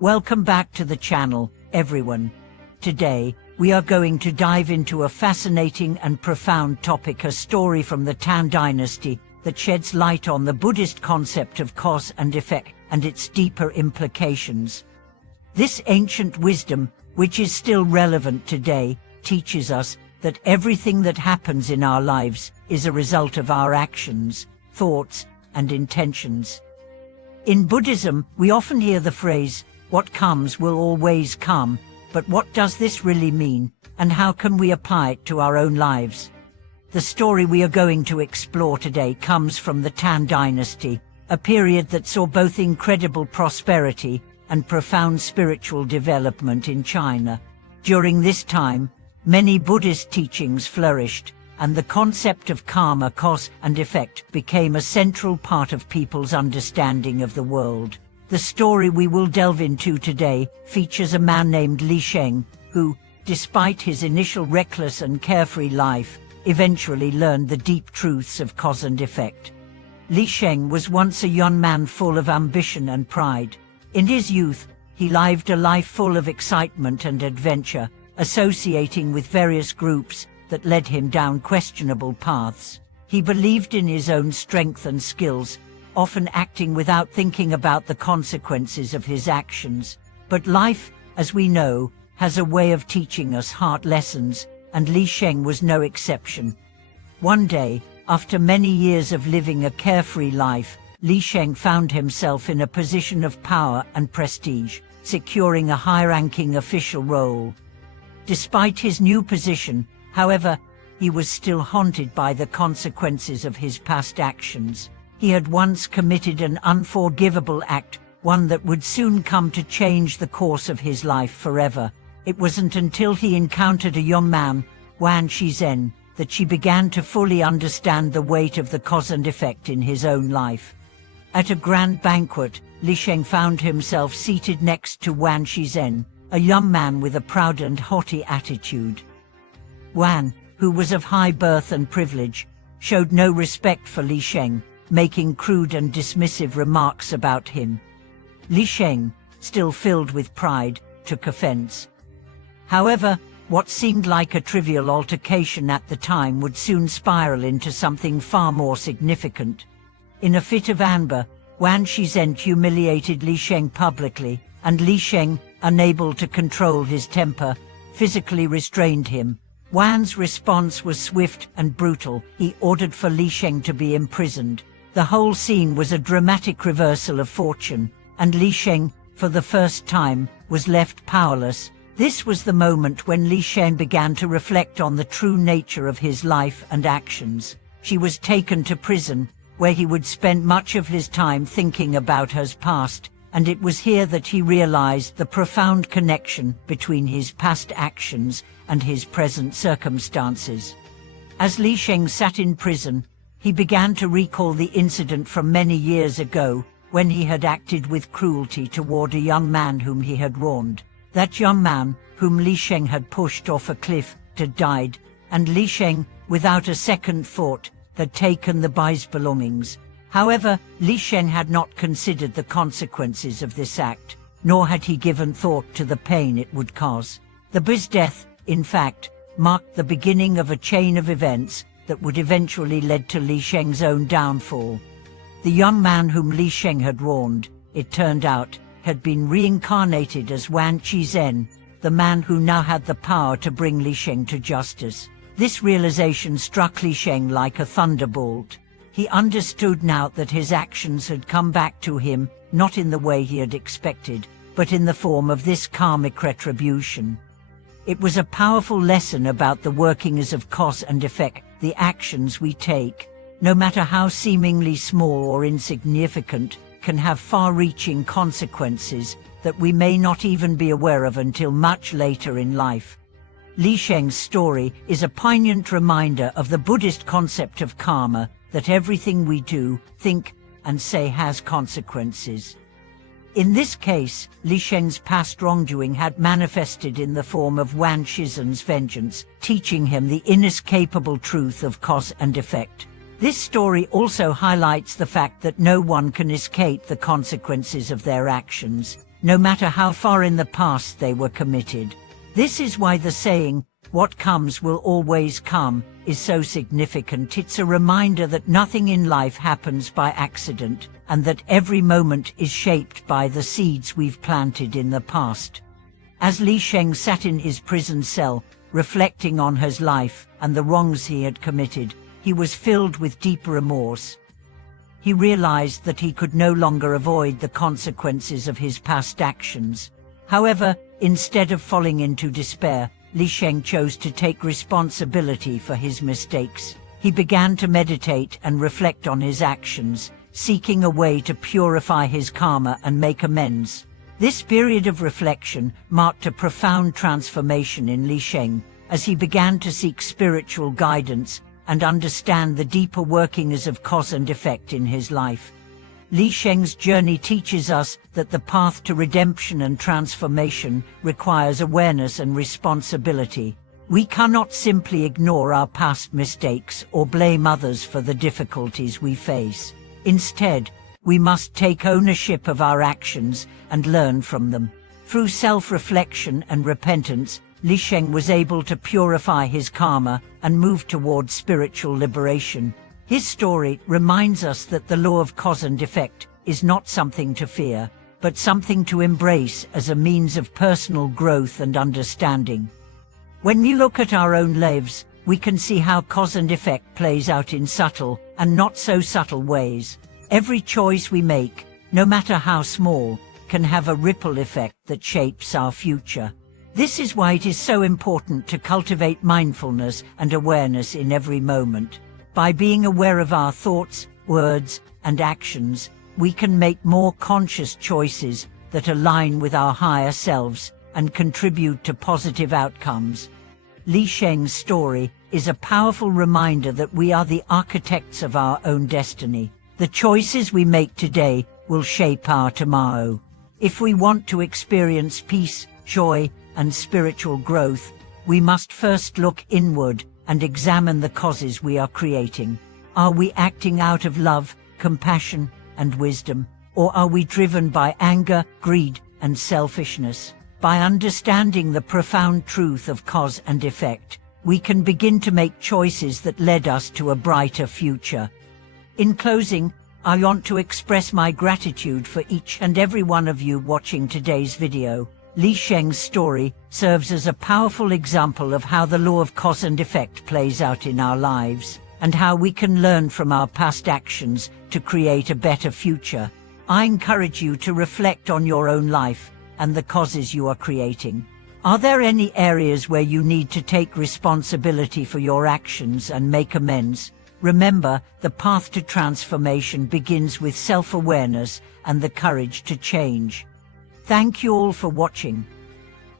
Welcome back to the channel, everyone. Today, we are going to dive into a fascinating and profound topic, a story from the Tang Dynasty that sheds light on the Buddhist concept of cause and effect and its deeper implications. This ancient wisdom, which is still relevant today, teaches us that everything that happens in our lives is a result of our actions, thoughts, and intentions. In Buddhism, we often hear the phrase, "What comes will always come," but what does this really mean, and how can we apply it to our own lives? The story we are going to explore today comes from the Tang Dynasty, a period that saw both incredible prosperity and profound spiritual development in China. During this time, many Buddhist teachings flourished, and the concept of karma, cause and effect, became a central part of people's understanding of the world. The story we will delve into today features a man named Li Sheng, who, despite his initial reckless and carefree life, eventually learned the deep truths of cause and effect. Li Sheng was once a young man full of ambition and pride. In his youth, he lived a life full of excitement and adventure, associating with various groups that led him down questionable paths. He believed in his own strength and skills, often acting without thinking about the consequences of his actions. But life, as we know, has a way of teaching us hard lessons, and Li Sheng was no exception. One day, after many years of living a carefree life, Li Sheng found himself in a position of power and prestige, securing a high-ranking official role. Despite his new position, however, he was still haunted by the consequences of his past actions. He had once committed an unforgivable act, one that would soon come to change the course of his life forever. It wasn't until he encountered a young man, Wan Shizhen, that she began to fully understand the weight of the cause and effect in his own life. At a grand banquet, Li Sheng found himself seated next to Wan Shizhen, a young man with a proud and haughty attitude. Wan, who was of high birth and privilege, showed no respect for Li Sheng, making crude and dismissive remarks about him. Li Sheng, still filled with pride, took offense. However, what seemed like a trivial altercation at the time would soon spiral into something far more significant. In a fit of anger, Wan Shizhen humiliated Li Sheng publicly, and Li Sheng, unable to control his temper, physically restrained him. Wan's response was swift and brutal. He ordered for Li Sheng to be imprisoned. The whole scene was a dramatic reversal of fortune, and Li Sheng, for the first time, was left powerless. This was the moment when Li Sheng began to reflect on the true nature of his life and actions. She was taken to prison, where he would spend much of his time thinking about her past, and it was here that he realized the profound connection between his past actions and his present circumstances. As Li Sheng sat in prison, he began to recall the incident from many years ago, when he had acted with cruelty toward a young man whom he had wronged. That young man, whom Li Sheng had pushed off a cliff, had died, and Li Sheng, without a second thought, had taken the boy's belongings. However, Li Sheng had not considered the consequences of this act, nor had he given thought to the pain it would cause. The boy's death, in fact, marked the beginning of a chain of events that would eventually lead to Li Sheng's own downfall. The young man whom Li Sheng had wronged, it turned out, had been reincarnated as Wan Shizhen, the man who now had the power to bring Li Sheng to justice. This realization struck Li Sheng like a thunderbolt. He understood now that his actions had come back to him, not in the way he had expected, but in the form of this karmic retribution. It was a powerful lesson about the workings of cause and effect. The actions we take, no matter how seemingly small or insignificant, can have far-reaching consequences that we may not even be aware of until much later in life. Li Sheng's story is a poignant reminder of the Buddhist concept of karma, that everything we do, think, and say has consequences. In this case, Li Sheng's past wrongdoing had manifested in the form of Wan Shizhen's vengeance, teaching him the inescapable truth of cause and effect. This story also highlights the fact that no one can escape the consequences of their actions. no matter how far in the past they were committed. This is why the saying, "What comes will always come," is so significant. It's a reminder that nothing in life happens by accident, and that every moment is shaped by the seeds we've planted in the past. As Li Sheng sat in his prison cell, reflecting on his life and the wrongs he had committed, he was filled with deep remorse. He realized that he could no longer avoid the consequences of his past actions. However, instead of falling into despair, Li Sheng chose to take responsibility for his mistakes. He began to meditate and reflect on his actions, seeking a way to purify his karma and make amends. This period of reflection marked a profound transformation in Li Sheng, as he began to seek spiritual guidance and understand the deeper workings of cause and effect in his life. Li Sheng's journey teaches us that the path to redemption and transformation requires awareness and responsibility. We cannot simply ignore our past mistakes or blame others for the difficulties we face. Instead, we must take ownership of our actions and learn from them. Through self-reflection and repentance, Li Sheng was able to purify his karma and move toward spiritual liberation. His story reminds us that the law of cause and effect is not something to fear, but something to embrace as a means of personal growth and understanding. When we look at our own lives, we can see how cause and effect plays out in subtle and not so subtle ways. Every choice we make, no matter how small, can have a ripple effect that shapes our future. This is why it is so important to cultivate mindfulness and awareness in every moment. By being aware of our thoughts, words, and actions, we can make more conscious choices that align with our higher selves and contribute to positive outcomes. Li Sheng's story is a powerful reminder that we are the architects of our own destiny. The choices we make today will shape our tomorrow. If we want to experience peace, joy, and spiritual growth, we must first look inward and examine the causes we are creating. Are we acting out of love, compassion, and wisdom, or are we driven by anger, greed, and selfishness? By understanding the profound truth of cause and effect, we can begin to make choices that lead us to a brighter future. In closing, I want to express my gratitude for each and every one of you watching today's video. Li Sheng's story serves as a powerful example of how the law of cause and effect plays out in our lives, and how we can learn from our past actions to create a better future. I encourage you to reflect on your own life and the causes you are creating. Are there any areas where you need to take responsibility for your actions and make amends? Remember, the path to transformation begins with self-awareness and the courage to change. Thank you all for watching.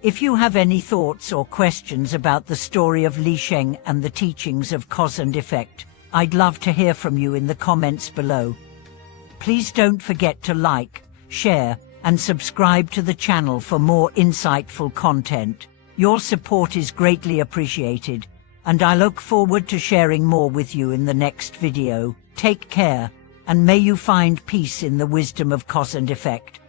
If you have any thoughts or questions about the story of Li Sheng and the teachings of cause and effect, I'd love to hear from you in the comments below. Please don't forget to like, share, and subscribe to the channel for more insightful content. Your support is greatly appreciated, and I look forward to sharing more with you in the next video. Take care, and may you find peace in the wisdom of cause and effect.